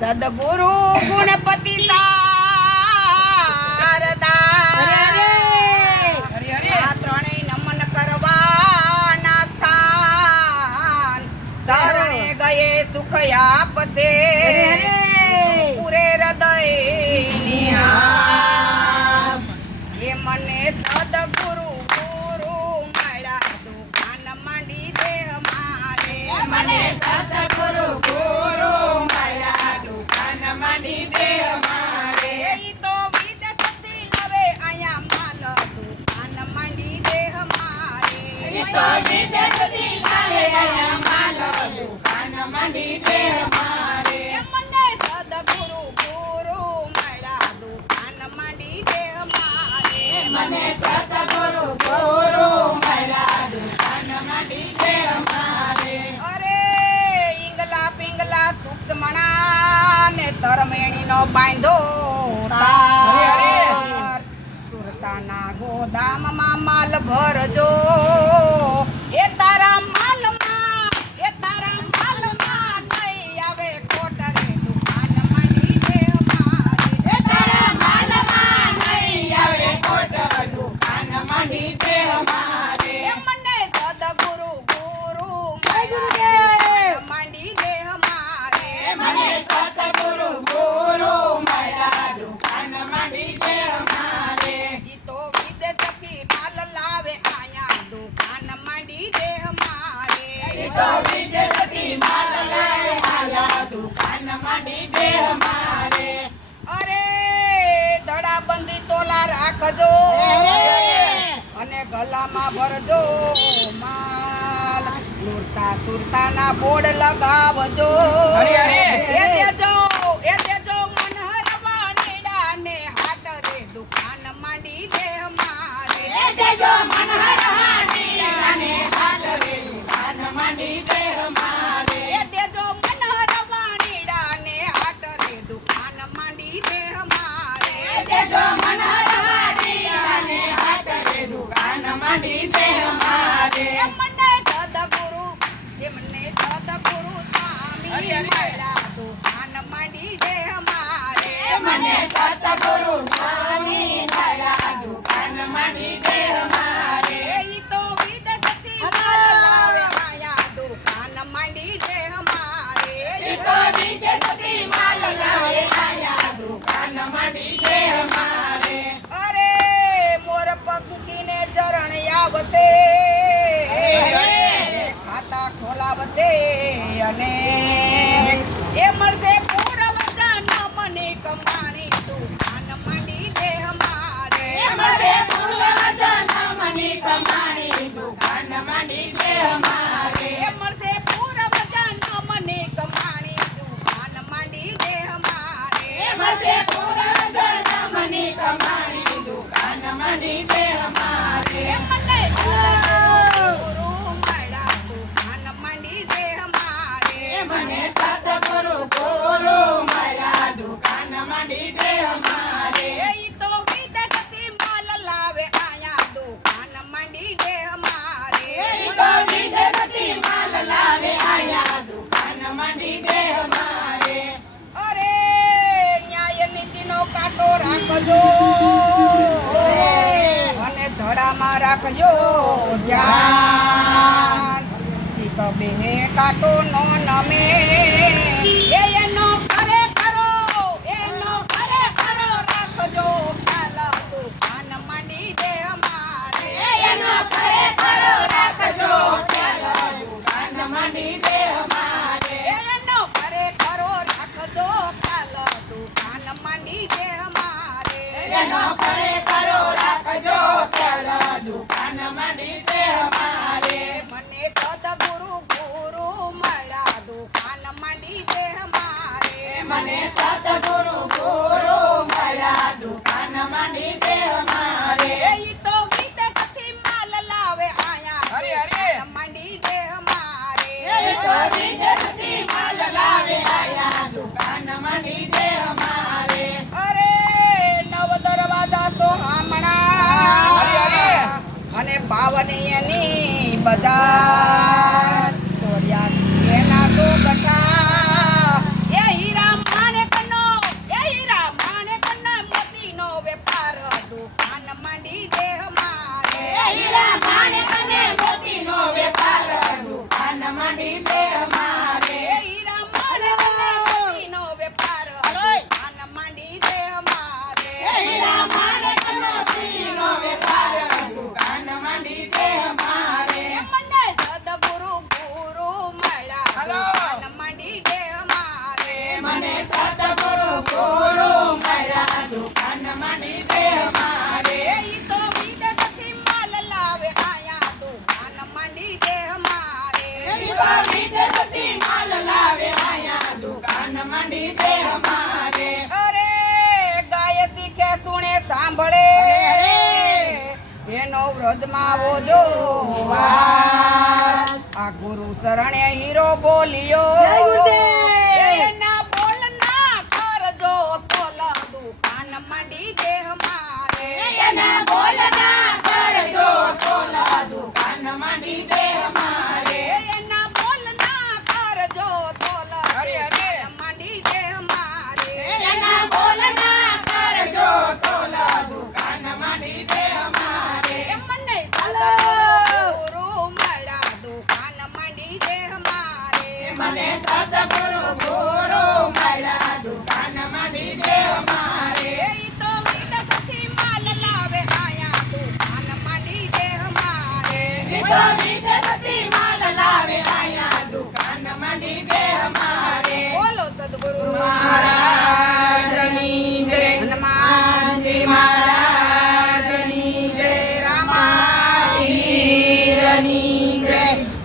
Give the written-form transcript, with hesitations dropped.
સદગુરુ ગુણપતિ શારદા આ ત્રણેય નમન કરવાના સ્થાન શરણે ગયે સુખ આપશે પૂરે હૃદયની આમ એ મને સદગુરુ ગુરુ મળ્યા દુકાન માંડી દેહ મારે મને સદગુરુ ગુરુ મળ્યા દુકાન માંડી દેહ મારે ઈ તો વિદેશથી લાવે આયા માલ દુકાન માંડી દેહ મારે ઈ તો વિદેશથી લાવે આયા માલ દુકાન માંડી દેહ મારે મને સદગુરુ ગુરુ મળ્યા દુકાન માંડી દેહ મારે મને સદગુરુ ગુરુ મળ્યા દુકાન માંડી દેહ મારે અરે ઈંગલા પિંગલા સૂક્ષ્મણા ને તરમેણીનો બાંધો તાર સુરતાના ગોદામમાં માલ ભરજો એ તારા માલમાં નહીં આવે ખોટ રે દુકાન માંડી દેહ મારે એ તારા માલમાં નહીં આવે ખોટ દુકાન માંડી દેહ મારે એ મને સદગુરુ ગુરુ માંડી દેહ મારે મને સદગુરુ ગુરુ મળ્યા દુકાન માંડી દેહ મારે ઈ તો વિદેશથી માલ લાવે આયા દુકાન માંડી દેહ મારે ઈ તો વિદેશથી માલ લાવે આયા દુકાન માંડી દેહ મારે અરે દડાબંધી તોલા રાખજો અને ગલામાં ભરજો માલ લુરતા સુરતાના બોર્ડ લગાવજો એ દેજો મનહર વાણીડા ને હાટ રે દુકાન માંડી દેહ મારે એ દેજો મનહર વાણીડા ને હાટ રે દુકાન માંડી દેહ મારે એ દેજો મનહર વાણીડા ને હાટ રે દુકાન માંડી દેહ મારે એ દેજો મનહર વાણીડા ને હાટ રે દુકાન માંડી દેહ મારે મને સદગુરુ સ્વામી મળ્યા દુકાન માંડી દેહ મારે મને સદગુરુ સ્વામી મળ્યા દુકાન માંડી દેહ મારે ઈ તો વિદેશથી માલ લાવે આયા દુકાન માંડી દેહ મારે ઈ તો વિદેશથી માલ લાવે આયા દુકાન માંડી દેહ મારે અરે મોર પંખીને ચરણ આવશે ખાતા ખોલાવશે અને એ મળશે પૂર્વ જન્મની કમાણી દુકાન માંડી દેહ મારે એ મળશે પૂર્વ જન્મની કમાણી દુકાન માંડી દેહ મારે એ મળશે પૂર્વ જન્મની કમાણી દુકાન માંડી દેહ મારે એ મળશે પૂર્વ જન્મની કમાણી દુકાન માંડી દેહ મારે મને સદગુરુ મળ્યા દુકાન માંડી દેહ મારે મને સદગુરુ ગુરુ મળ્યા દુકાન માંડી દેહ મારે ઈ તો વિદેશથી માલ લાવે આયા દુકાન માંડી દેહ મારે ઈ તો વિદેશથી માલ લાવે આયા દુકાન માંડી દેહ મારે અરે ન્યાય નીતિનો કાંટો રાખજો અને ધડામાં રાખજો ધ્યાન શીખ બેહે કાંટો નો નમે એનો ખરેખરો રાખજો ખ્યાલ દુકાન માંડી દેહ મારે એનો ખરેખરો રાખજો ખ્યાલ દુકાન માંડી દેહ મારે એનો ખરેખરો રાખજો ખ્યાલ દુકાન માંડી દેહ મારે એનો ખરેખરો રાખજો ખ્યાલ દુકાન માંડી દેહ મારે મને સદગુરુ ગુરુ મળ્યા દુકાન માંડી દેહ મારે મને સદગુરુ ગુરુ મળ્યા દુકાન માંડી દેહ મારે ઈ તો વિદેશથી માલ લાવે આયા દુકાન માંડી દેહ મારે ઈ તો વિદેશથી માલ લાવે આયા દુકાન માંડી દેહ મારે અરે નવ દરવાજા સોહામણા અને પાવનીયની બજાર તોડ્યા એના તો ગઠા એ હીરા માણ માંડી દે અમારે હીરા મળે અને મોતીનો વેપાર દુકાન માંડી દે અમારે હીરા મળે અને મોતીનો વેપાર દુકાન માંડી દે અમારે મને સદગુરુ ગુરુ મળ્યા દુકાન માંડી દે અમારે મને સદગુરુ ગુરુ મળ્યા દુકાન માંડી દે અમારે ઈ તો વિદેશથી માલ લાવે આયા દુકાન માંડી દે અમારે ઈ તો વિદેશથી માલ લાવે આયા દુકાન માંડી દે અમારે અરે ગાય શીખે સુણે સાંભળે એનો વ્રજમાં ઓજો વાસ આ ગુરુ શરણે હીરો બોલ્યો એના બોલ ના કરજો તોલ દુકાન માંડી દે અમારે એના બોલ ના કરજો તોલ દુકાન માંડી દે અમારે એના બોલ ના કરજો તોલ દુકાન માંડી દે અમારે એના બોલ ના કરજો તોલ દુકાન માંડી દે અમારે મને સદગુરુ મળ્યા દુકાન માંડી દે અમારે મને સદગુરુ ગુરુ મળ્યા દુકાન માંડી દે અમારે ઈ તો વિદેશથી માલ લાવે આયા દુકાન માંડી દે અમારે ઈ તો